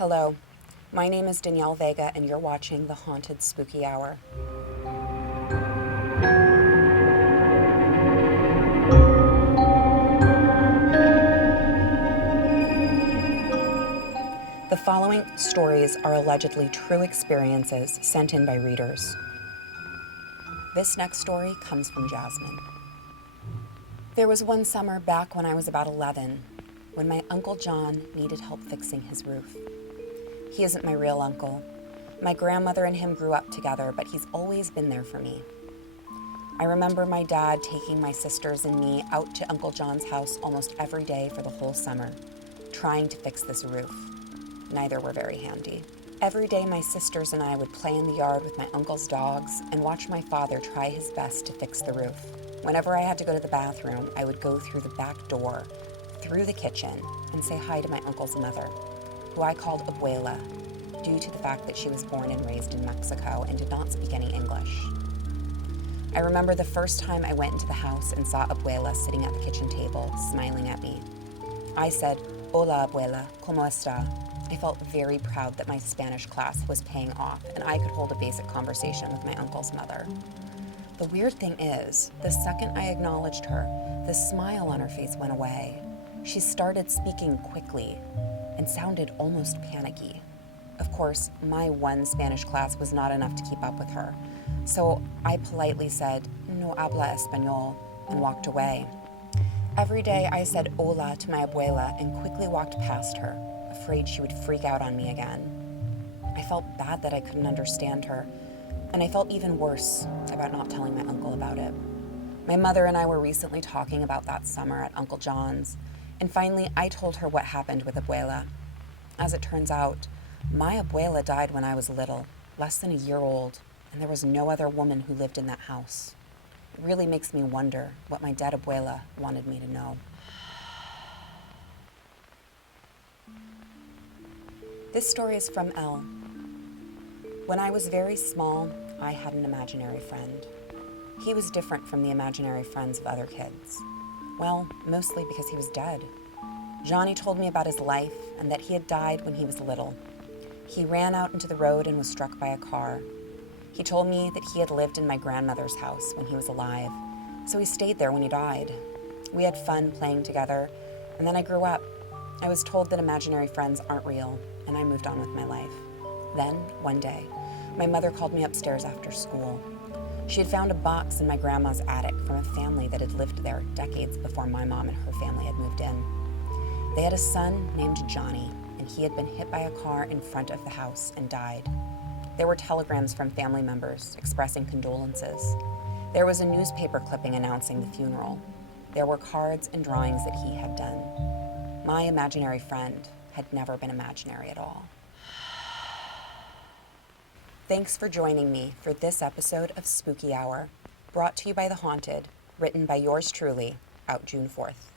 Hello, my name is Danielle Vega, and you're watching The Haunted Spooky Hour. The following stories are allegedly true experiences sent in by readers. This next story comes from Jasmine. There was one summer back when I was about 11, when my Uncle John needed help fixing his roof. He isn't my real uncle. My grandmother and him grew up together, but he's always been there for me. I remember my dad taking my sisters and me out to Uncle John's house almost every day for the whole summer, trying to fix this roof. Neither were very handy. Every day my sisters and I would play in the yard with my uncle's dogs and watch my father try his best to fix the roof. Whenever I had to go to the bathroom, I would go through the back door, through the kitchen, and say hi to my uncle's mother, who I called Abuela, due to the fact that she was born and raised in Mexico and did not speak any English. I remember the first time I went into the house and saw Abuela sitting at the kitchen table, smiling at me. I said, "Hola, Abuela, ¿cómo está?" I felt very proud that my Spanish class was paying off and I could hold a basic conversation with my uncle's mother. The weird thing is, the second I acknowledged her, the smile on her face went away. She started speaking quickly and sounded almost panicky. Of course, my one Spanish class was not enough to keep up with her, so I politely said, "No habla español," and walked away. Every day I said hola to my abuela and quickly walked past her, afraid she would freak out on me again. I felt bad that I couldn't understand her, and I felt even worse about not telling my uncle about it. My mother and I were recently talking about that summer at Uncle John's, and finally I told her what happened with Abuela. As it turns out, my Abuela died when I was little, less than a year old, and there was no other woman who lived in that house. It really makes me wonder what my dead Abuela wanted me to know. This story is from Elle. When I was very small, I had an imaginary friend. He was different from the imaginary friends of other kids. Well, mostly because he was dead. Johnny told me about his life and that he had died when he was little. He ran out into the road and was struck by a car. He told me that he had lived in my grandmother's house when he was alive, so he stayed there when he died. We had fun playing together, and then I grew up. I was told that imaginary friends aren't real, and I moved on with my life. Then, one day, my mother called me upstairs after school. She had found a box in my grandma's attic from a family that had lived there decades before my mom and her family had moved in. They had a son named Johnny, and he had been hit by a car in front of the house and died. There were telegrams from family members expressing condolences. There was a newspaper clipping announcing the funeral. There were cards and drawings that he had done. My imaginary friend had never been imaginary at all. Thanks for joining me for this episode of Spooky Hour, brought to you by The Haunted, written by yours truly, out June 4th.